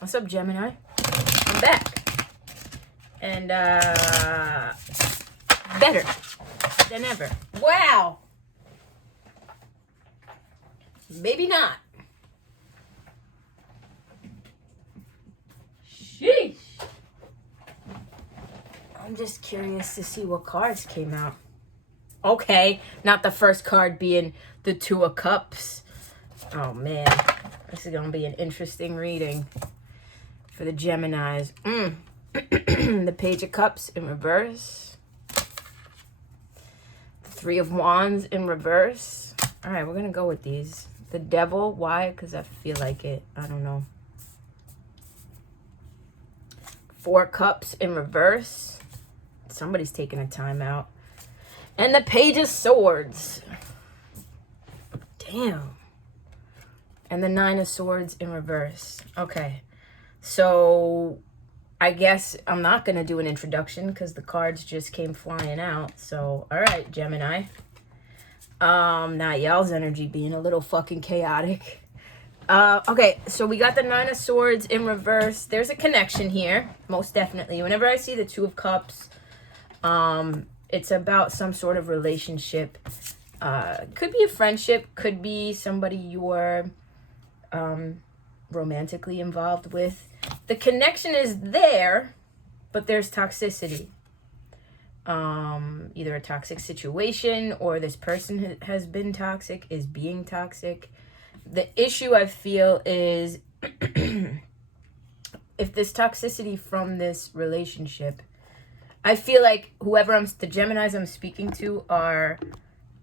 What's up, Gemini? I'm back. And, better than ever. Wow! Maybe not. Sheesh. I'm just curious to see what cards came out. Okay, not the first card being the Two of Cups. Oh, man. This is going to be an interesting reading for the Geminis. The Page of Cups in reverse. The Three of Wands in reverse. All right, we're going to go with these. The Devil. Why? Because I feel like it. I don't know. Four Cups in reverse. Somebody's taking a time out. And the Page of Swords. Damn. And the Nine of Swords in reverse. Okay. So I guess I'm not going to do an introduction because the cards just came flying out. So, all right, Gemini. Not y'all's energy being a little fucking chaotic. Okay, so we got the Nine of Swords in reverse. There's a connection here, most definitely. Whenever I see the Two of Cups, it's about some sort of relationship. Could be a friendship, could be somebody you're romantically involved with. The connection is there, but there's toxicity. Either a toxic situation or this person has been toxic, is being toxic. The issue I feel is if this toxicity from this relationship, I feel like the Geminis I'm speaking to are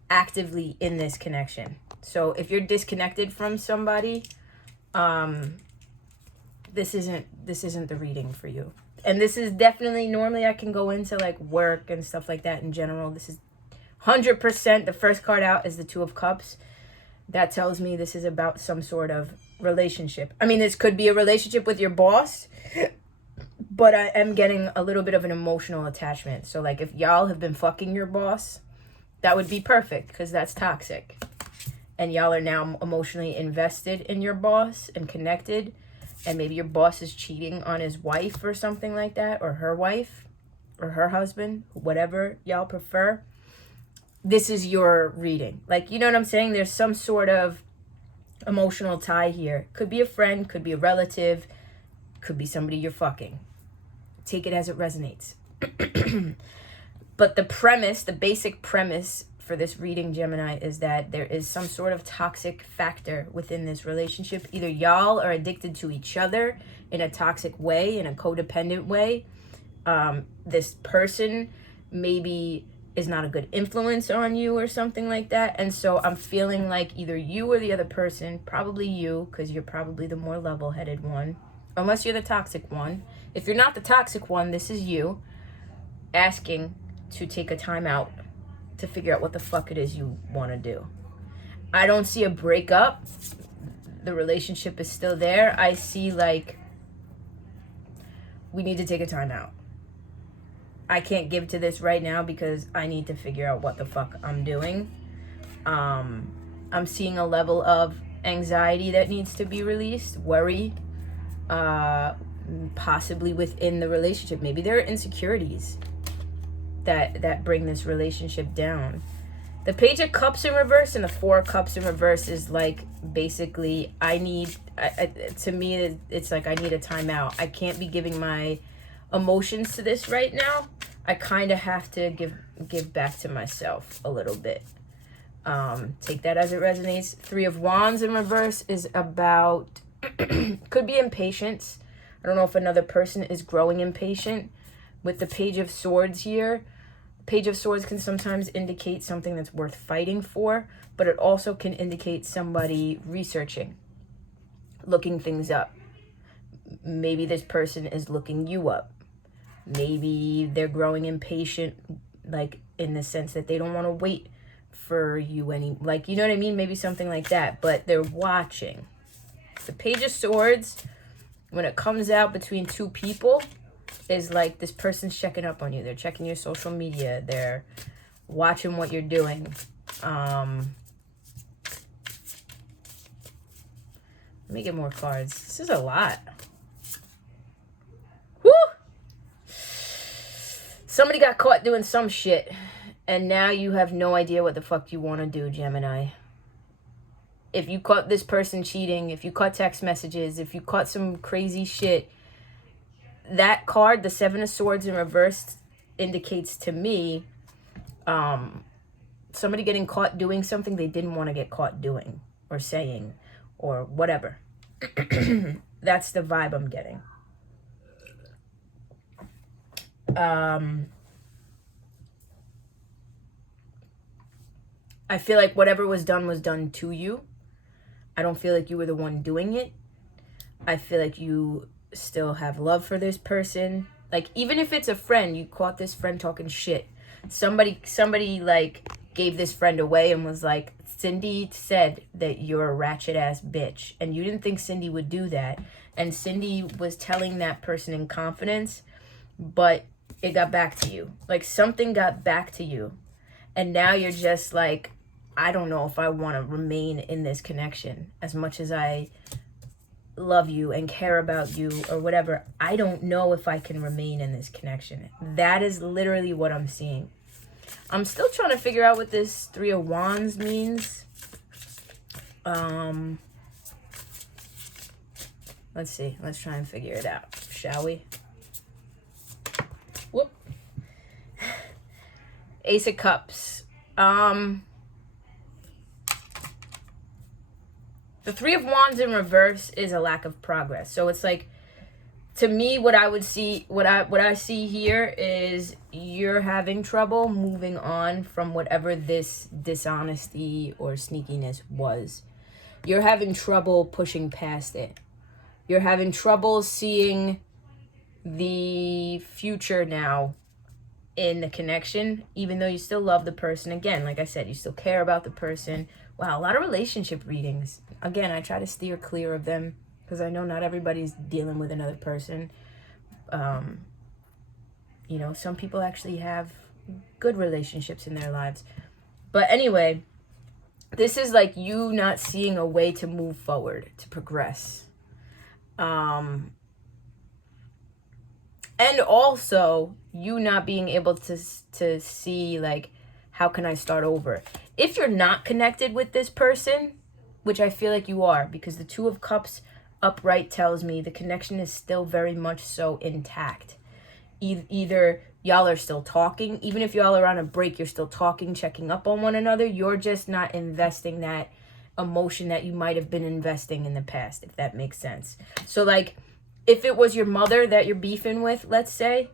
actively in this connection. So if you're disconnected from somebody, this isn't the reading for you. And this is definitely, normally I can go into like work and stuff like that in general. This is 100%, the first card out is the Two of Cups. That tells me this is about some sort of relationship. I mean, this could be a relationship with your boss, but I am getting a little bit of an emotional attachment. So like if y'all have been fucking your boss, that would be perfect because that's toxic. And y'all are now emotionally invested in your boss and connected. And maybe your boss is cheating on his wife or something like that, or her wife or her husband, whatever y'all prefer. This is your reading. Like, you know what I'm saying? There's some sort of emotional tie here. Could be a friend, could be a relative, could be somebody you're fucking. Take it as it resonates. But the premise, the basic premise for this reading, Gemini, is that there is some sort of toxic factor within this relationship. Either y'all are addicted to each other in a toxic way, in a codependent way. This person maybe is not a good influence on you or something like that. And so I'm feeling like either you or the other person, probably you, because you're probably the more level-headed one, unless you're the toxic one. If you're not the toxic one, this is you asking to take a time out to figure out what the fuck it is you want to do. I don't see a breakup. The relationship is still there. I see like we need to take a time out. I can't give to this right now because I need to figure out what the fuck I'm doing. I'm seeing a level of anxiety that needs to be released, worry, possibly within the relationship. Maybe there are insecurities that bring this relationship down. The Page of Cups in reverse and the Four Cups in reverse is like basically to me it's like I need a timeout. I can't be giving my emotions to this right now. I kind of have to give back to myself a little bit. Take that as it resonates. Three of Wands in reverse is about could be impatience. I don't know if another person is growing impatient. With the Page of Swords here, Page of Swords can sometimes indicate something that's worth fighting for, but it also can indicate somebody researching, looking things up. Maybe this person is looking you up. Maybe they're growing impatient, like in the sense that they don't want to wait for you like, you know what I mean? Maybe something like that, but they're watching. The Page of Swords, when it comes out between two people, is like this person's checking up on you. They're checking your social media. They're watching what you're doing. Let me get more cards. This is a lot. Somebody got caught doing some shit, and now you have no idea what the fuck you want to do, Gemini. If you caught this person cheating, if you caught text messages, if you caught some crazy shit, that card, the Seven of Swords in reverse, indicates to me somebody getting caught doing something they didn't want to get caught doing or saying or whatever. That's the vibe I'm getting. I feel like whatever was done to you. I don't feel like you were the one doing it. I feel like you still have love for this person. Like, even if it's a friend, you caught this friend talking shit. Somebody like gave this friend away and was like, Cindy said that you're a ratchet ass bitch. And you didn't think Cindy would do that. And Cindy was telling that person in confidence, but it got back to you. Like, something got back to you. And now you're just like, I don't know if I want to remain in this connection as much as I love you and care about you or whatever. I don't know if I can remain in this connection. That is literally what I'm seeing. I'm still trying to figure out what this Three of Wands means. Let's see. Let's try and figure it out, shall we? Whoop. Ace of Cups. The Three of Wands in reverse is a lack of progress. So it's like, to me, what I see here is you're having trouble moving on from whatever this dishonesty or sneakiness was. You're having trouble pushing past it. You're having trouble seeing the future now in the connection, even though you still love the person. Again, like I said, you still care about the person. Wow, a lot of relationship readings. Again, I try to steer clear of them because I know not everybody's dealing with another person. You know, some people actually have good relationships in their lives. But anyway, this is like you not seeing a way to move forward, to progress. And also you not being able to see, like, how can I start over? If you're not connected with this person, which I feel like you are, because the Two of Cups upright tells me the connection is still very much so intact. Either y'all are still talking, even if y'all are on a break, you're still talking, checking up on one another. You're just not investing that emotion that you might have been investing in the past, if that makes sense. So, like, if it was your mother that you're beefing with, let's say,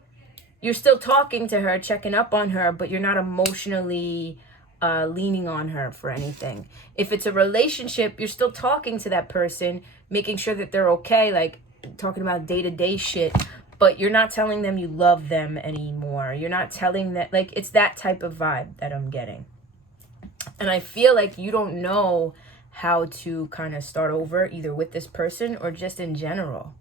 you're still talking to her, checking up on her, but you're not emotionally leaning on her for anything. If it's a relationship, you're still talking to that person, making sure that they're okay, like talking about day-to-day shit, but you're not telling them you love them anymore. You're not telling that, like, it's that type of vibe that I'm getting. And I feel like you don't know how to kind of start over, either with this person or just in general.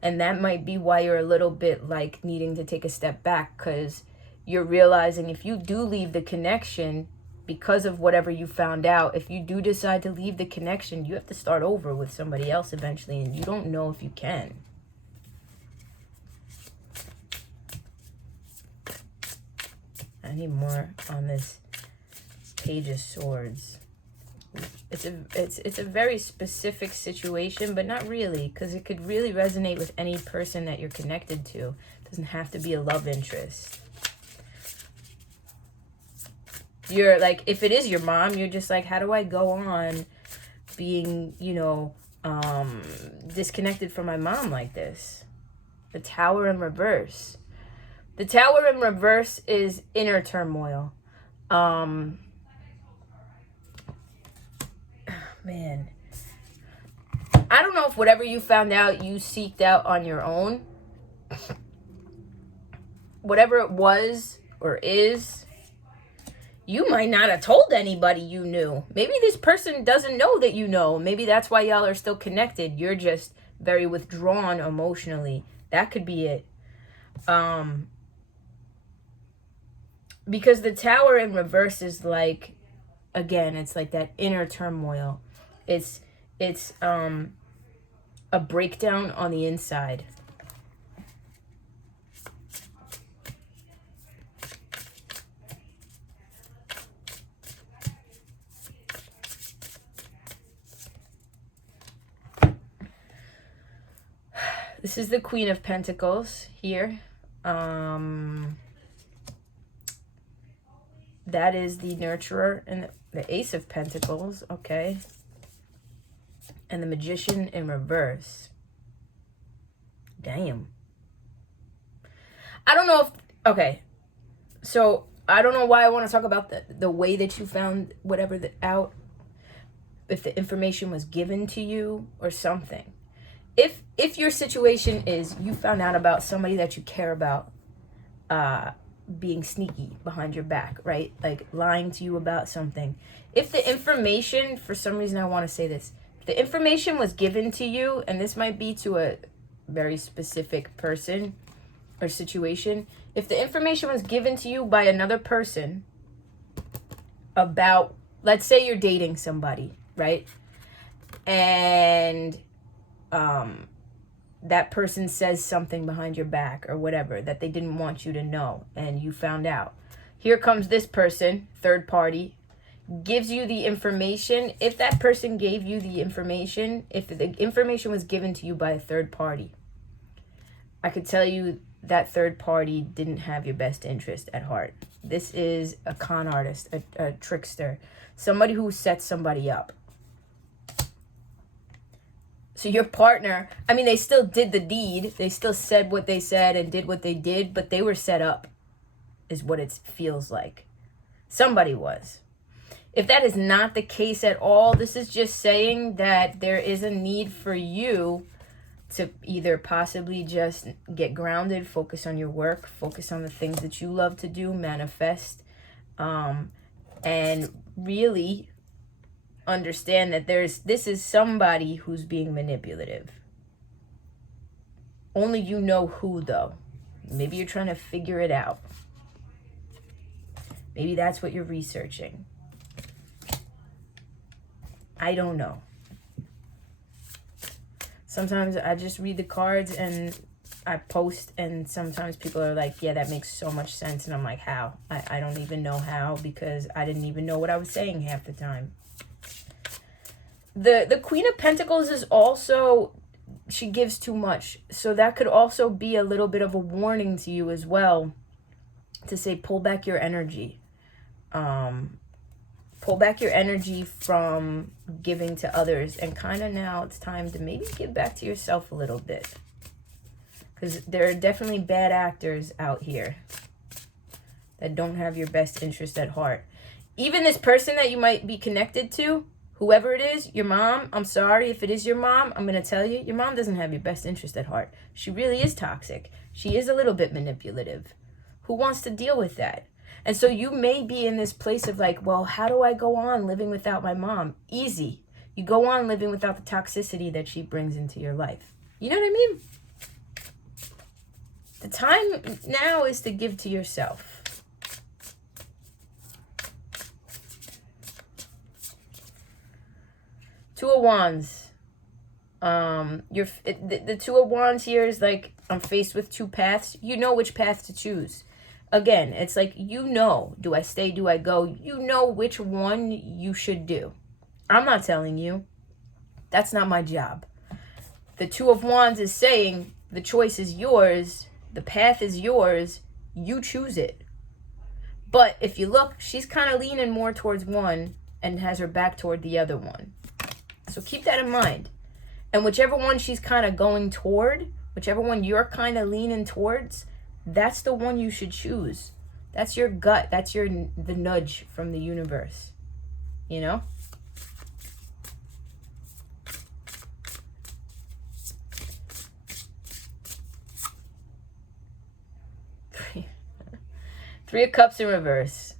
And that might be why you're a little bit like needing to take a step back, because you're realizing if you do leave the connection because of whatever you found out, if you do decide to leave the connection, you have to start over with somebody else eventually, and you don't know if you can. I need more on this Page of Swords. It's a very specific situation, but not really, because it could really resonate with any person that you're connected to. It doesn't have to be a love interest. You're like, if it is your mom, you're just like, how do I go on being, you know, disconnected from my mom like this? The Tower in reverse. The Tower in reverse is inner turmoil. Man, I don't know if whatever you found out, you seeked out on your own. Whatever it was or is, you might not have told anybody you knew. Maybe this person doesn't know that you know. Maybe that's why y'all are still connected. You're just very withdrawn emotionally. That could be it. Because the Tower in reverse is like, again, it's like that inner turmoil. It's a breakdown on the inside. This is the Queen of Pentacles here. That is the Nurturer and the Ace of Pentacles, okay. And the Magician in reverse. Damn. I don't know if, okay. So, I don't know why I want to talk about the way that you found whatever out. If the information was given to you or something. If your situation is you found out about somebody that you care about being sneaky behind your back, right? Like lying to you about something. If the information, for some reason I want to say this, if the information was given to you, and this might be to a very specific person or situation, if the information was given to you by another person about, let's say you're dating somebody, right? And that person says something behind your back or whatever that they didn't want you to know, and you found out. Here comes this person, third party, gives you the information. If that person gave you the information, if the information was given to you by a third party, I could tell you that third party didn't have your best interest at heart. This is a con artist, a trickster, somebody who sets somebody up. So your partner, I mean, they still did the deed. They still said what they said and did what they did, but they were set up, is what it feels like. Somebody was. If that is not the case at all, this is just saying that there is a need for you to either possibly just get grounded, focus on your work, focus on the things that you love to do, manifest, and really understand that this is somebody who's being manipulative. Only you know who, though. Maybe you're trying to figure it out. Maybe that's what you're researching. I don't know. Sometimes I just read the cards and I post, and sometimes people are like, yeah, that makes so much sense. And I'm like, how? I don't even know how, because I didn't even know what I was saying half the time. The Queen of Pentacles is also, she gives too much. So that could also be a little bit of a warning to you as well, to say, pull back your energy. Pull back your energy from giving to others. And kind of now it's time to maybe give back to yourself a little bit. Because there are definitely bad actors out here that don't have your best interest at heart. Even this person that you might be connected to, whoever it is, your mom, I'm sorry if it is your mom, I'm going to tell you, your mom doesn't have your best interest at heart. She really is toxic. She is a little bit manipulative. Who wants to deal with that? And so you may be in this place of like, well, how do I go on living without my mom? Easy. You go on living without the toxicity that she brings into your life. You know what I mean? The time now is to give to yourself. Two of Wands. The Two of Wands here is like, I'm faced with two paths. You know which path to choose. Again, it's like, you know, do I stay, do I go? You know which one you should do. I'm not telling you. That's not my job. The Two of Wands is saying the choice is yours. The path is yours. You choose it. But if you look, she's kind of leaning more towards one and has her back toward the other one. So keep that in mind. And whichever one she's kind of going toward, whichever one you're kind of leaning towards, that's the one you should choose. That's your gut. That's the nudge from the universe. You know? Three of Cups in reverse.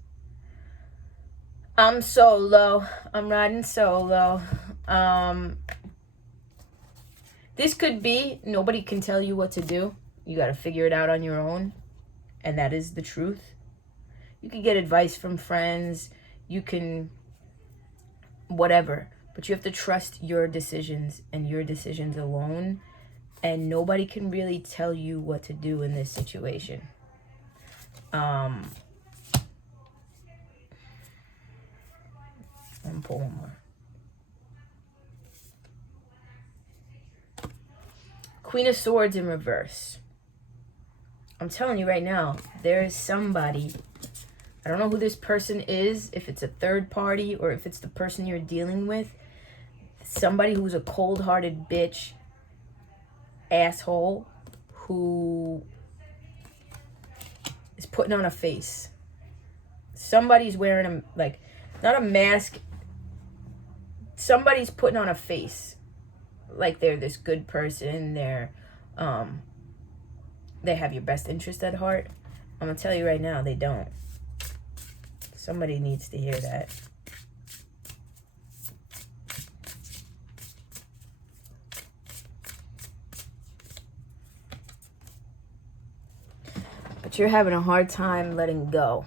I'm solo. I'm riding solo. This could be, nobody can tell you what to do. You got to figure it out on your own. And that is the truth. You can get advice from friends. You can, whatever. But you have to trust your decisions and your decisions alone. And nobody can really tell you what to do in this situation. I'm gonna pull one more. Queen of Swords in reverse. I'm telling you right now, there is somebody, I don't know who this person is, if it's a third party or if it's the person you're dealing with, somebody who's a cold-hearted bitch, asshole, who is putting on a face. Somebody's wearing a, like, not a mask, somebody's putting on a face. Like they're this good person, they have your best interest at heart. I'm gonna tell you right now, they don't. Somebody needs to hear that. But you're having a hard time letting go,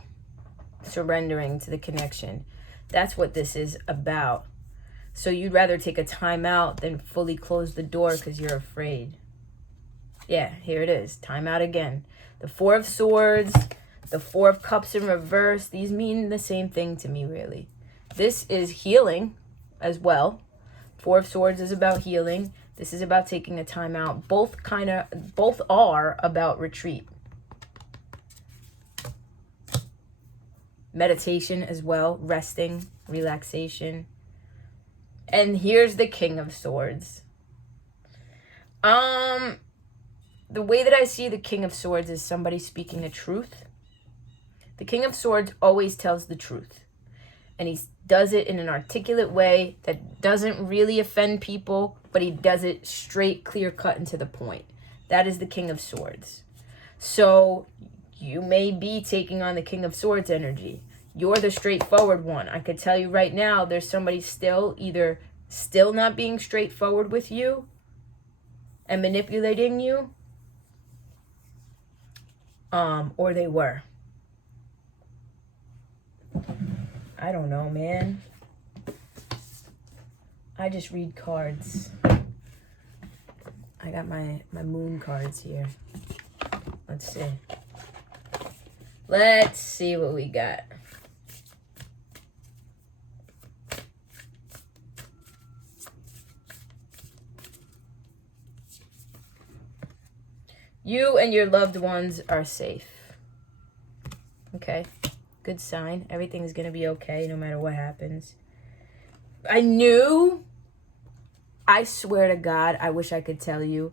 surrendering to the connection. That's what this is about. So you'd rather take a time out than fully close the door because you're afraid. Yeah, here it is. Time out again. The Four of Swords, the Four of Cups in reverse. These mean the same thing to me, really. This is healing as well. Four of Swords is about healing. This is about taking a time out. Both are about retreat. Meditation as well. Resting, relaxation. And here's the King of Swords. The way that I see the King of Swords is somebody speaking the truth. The King of Swords always tells the truth. And he does it in an articulate way that doesn't really offend people, but he does it straight, clear cut, and to the point. That is the King of Swords. So you may be taking on the King of Swords energy. You're the straightforward one. I could tell you right now, there's somebody still not being straightforward with you and manipulating you, or they were. I don't know, man. I just read cards. I got my moon cards here. Let's see. Let's see what we got. You and your loved ones are safe. Okay. Good sign. Everything's going to be okay no matter what happens. I swear to God, I wish I could tell you.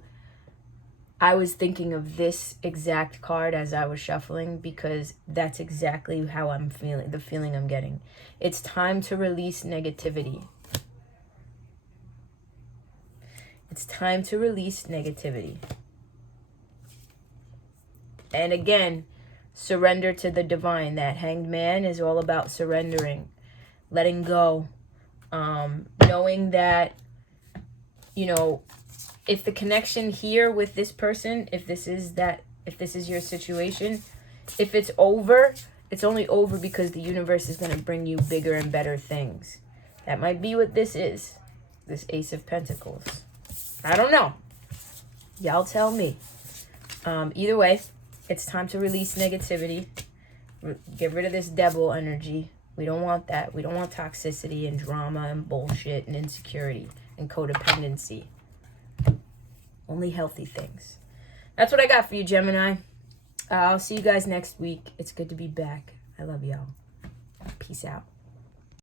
I was thinking of this exact card as I was shuffling because that's exactly how I'm feeling, the feeling I'm getting. It's time to release negativity. It's time to release negativity. And again, surrender to the divine. That Hanged Man is all about surrendering, letting go, knowing that, you know, if the connection here with this person, if this is your situation, if it's over, it's only over because the universe is going to bring you bigger and better things. That might be what this is, this Ace of Pentacles. I don't know. Y'all tell me. Either way, it's time to release negativity. Get rid of this devil energy. We don't want that. We don't want toxicity and drama and bullshit and insecurity and codependency. Only healthy things. That's what I got for you, Gemini. I'll see you guys next week. It's good to be back. I love y'all. Peace out.